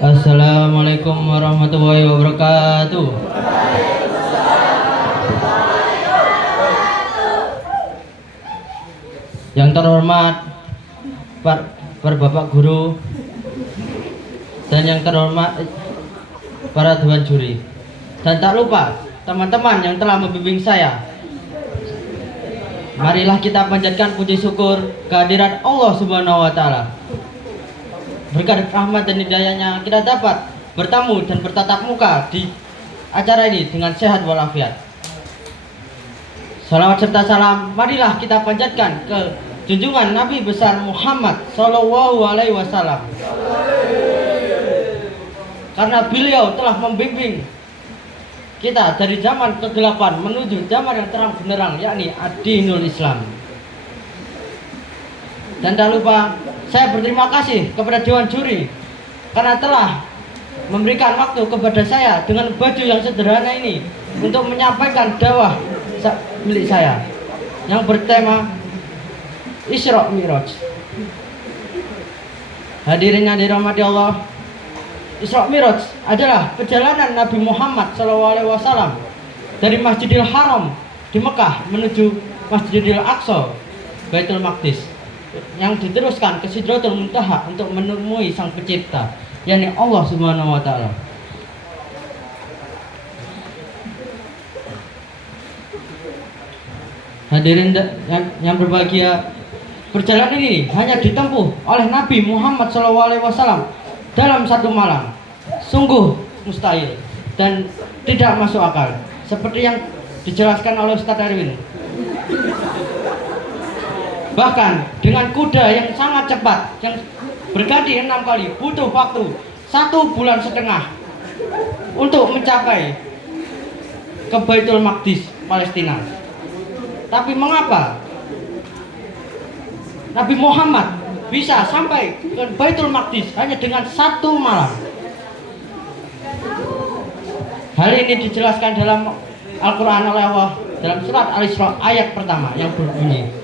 Assalamualaikum warahmatullahi wabarakatuh. Yang terhormat para bapak guru dan yang terhormat para dewan juri, dan tak lupa teman-teman yang telah membimbing saya. Marilah kita panjatkan puji syukur kehadirat Allah Subhanahu wa taala. Berkat rahmat dan hidayahnya kita dapat bertemu dan bertatap muka di acara ini dengan sehat walafiat. Salawat serta salam marilah kita panjatkan ke junjungan Nabi besar Muhammad Sallallahu Alaihi Wasallam, karena beliau telah membimbing kita dari zaman kegelapan menuju zaman yang terang benderang, yakni ad-dinul Islam. Dan tak lupa saya berterima kasih kepada Dewan Juri karena telah memberikan waktu kepada saya dengan baju yang sederhana ini untuk menyampaikan dakwah milik saya yang bertema Isra Mi'raj. Hadirin yang dirahmati Allah, Isra Mi'raj adalah perjalanan Nabi Muhammad SAW dari Masjidil Haram di Mekah menuju Masjidil Aqsa, Baitul Maqdis, yang diteruskan ke Sidratul Muntaha untuk menemui Sang Pencipta, yakni Allah Subhanahu wa taala. Hadirin yang berbahagia, perjalanan ini hanya ditempuh oleh Nabi Muhammad SAW dalam satu malam. Sungguh mustahil dan tidak masuk akal, seperti yang dijelaskan oleh Ustadz Erwin. Bahkan dengan kuda yang sangat cepat yang berganti 6 kali butuh waktu 1,5 bulan untuk mencapai ke Baitul Maqdis, Palestina. Tapi mengapa Nabi Muhammad bisa sampai ke Baitul Maqdis hanya dengan 1 malam? Hal ini dijelaskan dalam Al-Quran oleh Allah dalam surat Al-Isra ayat pertama yang berbunyi,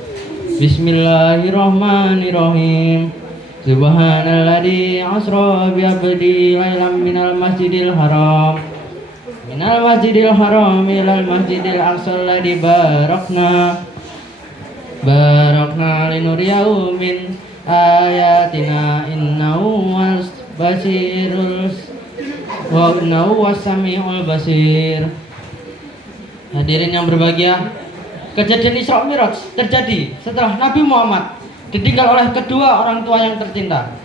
Bismillahirrahmanirrahim. Subhanalladzi asra bi 'abdihi lailan minal masjidil haram ilal masjidil aqsa alladzi barakna linuriyahu min ayatina innahu was-sami'ul basir. Hadirin yang berbahagia, kejadian Isra Mi'raj terjadi setelah Nabi Muhammad ditinggal oleh kedua orang tua yang tercinta.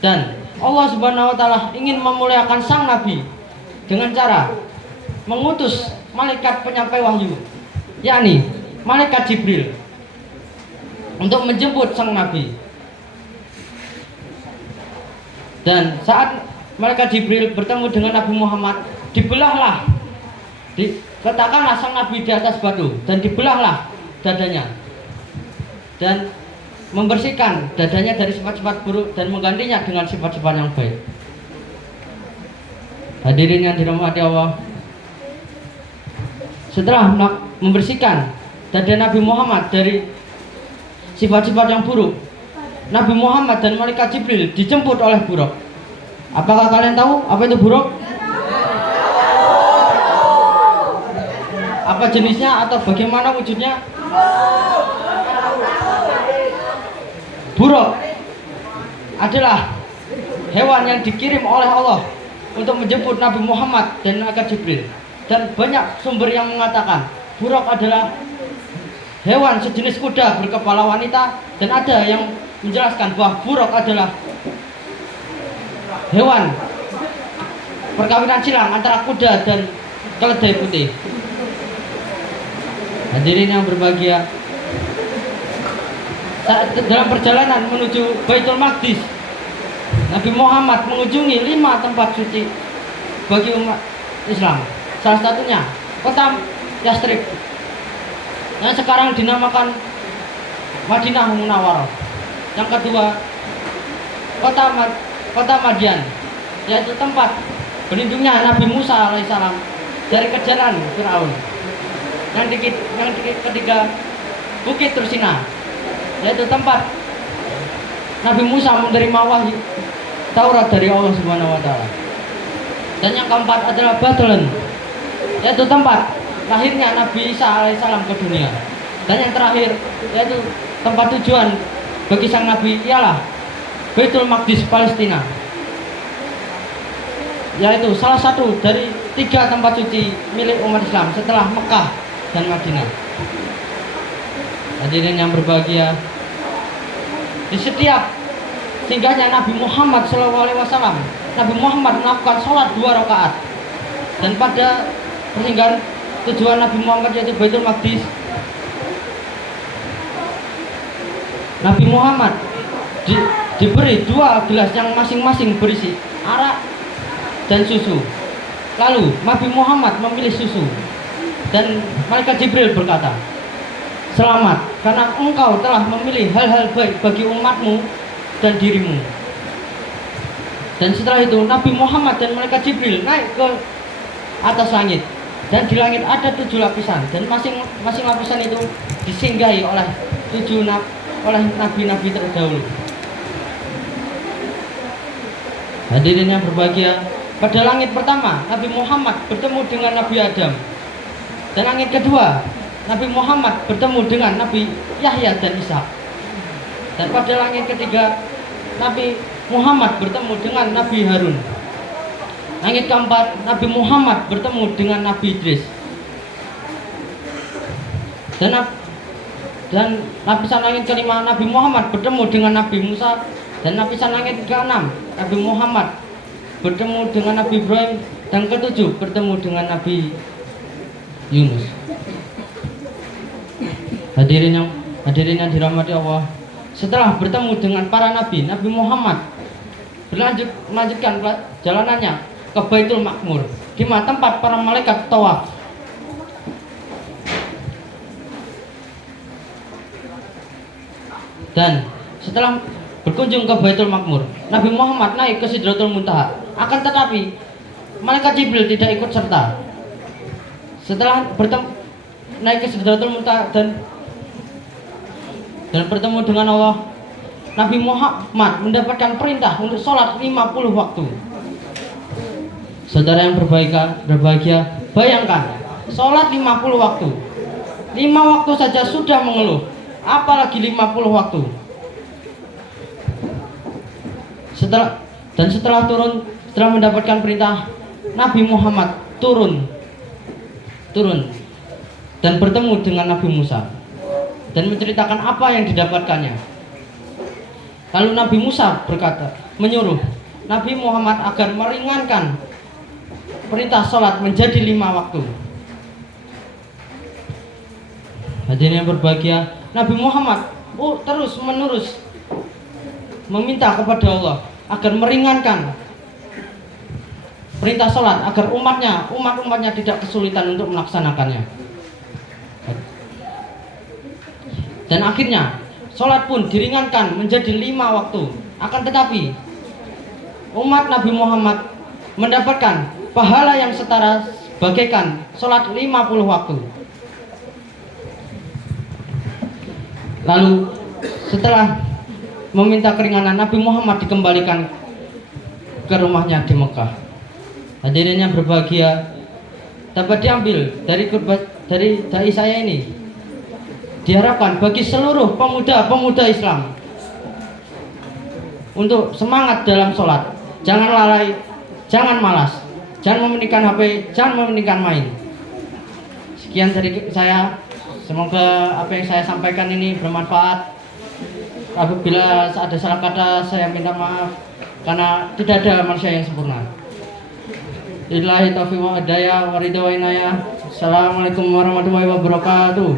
Dan Allah Subhanahu wa taala ingin memuliakan sang nabi dengan cara mengutus malaikat penyampai wahyu, yakni malaikat Jibril, untuk menjemput sang nabi. Dan saat malaikat Jibril bertemu dengan Nabi Muhammad, letakkanlah sang nabi di atas batu dan dibelahlah dadanya, dan membersihkan dadanya dari sifat-sifat buruk dan menggantinya dengan sifat-sifat yang baik. Hadirin yang dirahmati Allah, setelah membersihkan dada Nabi Muhammad dari sifat-sifat yang buruk, Nabi Muhammad dan malaikat Jibril dijemput oleh buruk. Apakah kalian tahu apa itu buruk? Apa jenisnya atau bagaimana wujudnya? Buruk adalah hewan yang dikirim oleh Allah untuk menjemput Nabi Muhammad dan malaikat Jibril. Dan banyak sumber yang mengatakan buruk adalah hewan sejenis kuda berkepala wanita, dan ada yang menjelaskan bahwa buruk adalah hewan perkawinan silang antara kuda dan keledai putih. Hadirin yang berbahagia, saat dalam perjalanan menuju Baitul Maqdis, Nabi Muhammad mengunjungi 5 tempat suci bagi umat Islam. Salah satunya kota Yastrib yang sekarang dinamakan Madinah Munawwarah. Yang kedua, kota Madian, yaitu tempat berlindungnya Nabi Musa alaihissalam dari kejaran Firaun. Yang ketiga, Bukit Tursina, yaitu tempat Nabi Musa menerima wahyu Taurat dari Allah Subhanahu wa taala. Dan yang keempat adalah Bethlehem, yaitu tempat lahirnya Nabi Isa alaihissalam ke dunia. Dan yang terakhir yaitu tempat tujuan bagi sang Nabi ialah Baitul Maqdis Palestina, yaitu salah satu dari 3 tempat suci milik umat Islam setelah Mekah dan Madinah. Hadirin yang berbahagia, di setiap singgahnya Nabi Muhammad SAW, Nabi Muhammad melakukan sholat 2 rakaat. Dan pada persinggahan tujuan Nabi Muhammad yaitu Baitul Maqdis, Nabi Muhammad diberi 2 gelas yang masing-masing berisi arak dan susu. Lalu Nabi Muhammad memilih susu, dan malaikat Jibril berkata, "Selamat, karena engkau telah memilih hal-hal baik bagi umatmu dan dirimu." Dan setelah itu Nabi Muhammad dan malaikat Jibril naik ke atas langit, dan di langit ada 7 lapisan, dan masing-masing lapisan itu disinggahi oleh nabi-nabi terdahulu. Hadirin yang berbahagia, pada langit pertama Nabi Muhammad bertemu dengan Nabi Adam, dan langit kedua Nabi Muhammad bertemu dengan Nabi Yahya dan Isa, dan pada langit ketiga Nabi Muhammad bertemu dengan Nabi Harun. Langit keempat Nabi Muhammad bertemu dengan Nabi Idris, dan lapisan langit kelima Nabi Muhammad bertemu dengan Nabi Musa, dan lapisan langit keenam Nabi Muhammad bertemu dengan Nabi Ibrahim, dan ketujuh bertemu dengan Nabi Yunus. Hadirin yang dirahmati Allah, setelah bertemu dengan para nabi, Nabi Muhammad melanjutkan perjalanannya ke Baitul Maqmur, di mana tempat para malaikat tawaf. Dan setelah berkunjung ke Baitul Maqmur, Nabi Muhammad naik ke Sidratul Muntaha. Akan tetapi malaikat Jibril tidak ikut serta. Setelah naik ke Sidratul Muntaha dan bertemu dengan Allah, Nabi Muhammad mendapatkan perintah untuk sholat 50 waktu. Saudara yang berbahagia, bayangkan sholat 50 waktu. 5 waktu saja sudah mengeluh, apalagi 50 waktu. Setelah mendapatkan perintah, Nabi Muhammad turun dan bertemu dengan Nabi Musa dan menceritakan apa yang didapatkannya. Lalu Nabi Musa menyuruh Nabi Muhammad agar meringankan perintah sholat menjadi 5 waktu. Hadirin yang berbahagia, Nabi Muhammad terus menerus meminta kepada Allah agar meringankan perintah sholat, agar umat-umatnya tidak kesulitan untuk melaksanakannya. Dan akhirnya sholat pun diringankan menjadi 5 waktu. Akan tetapi umat Nabi Muhammad mendapatkan pahala yang setara bagaikan sholat 50 waktu. Lalu setelah meminta keringanan, Nabi Muhammad dikembalikan ke rumahnya di Mekah. Hadirin yang berbahagia, dapat diambil dari dai saya ini, diharapkan bagi seluruh pemuda-pemuda Islam untuk semangat dalam sholat. Jangan lalai, jangan malas, jangan mementingkan HP, jangan mementingkan main. Sekian dari saya. Semoga apa yang saya sampaikan ini bermanfaat. Apabila ada salah kata, saya minta maaf, karena tidak ada manusia yang sempurna. Billahi taufiq wa hidayah wa ridha wa inayah. Assalamualaikum warahmatullahi wabarakatuh.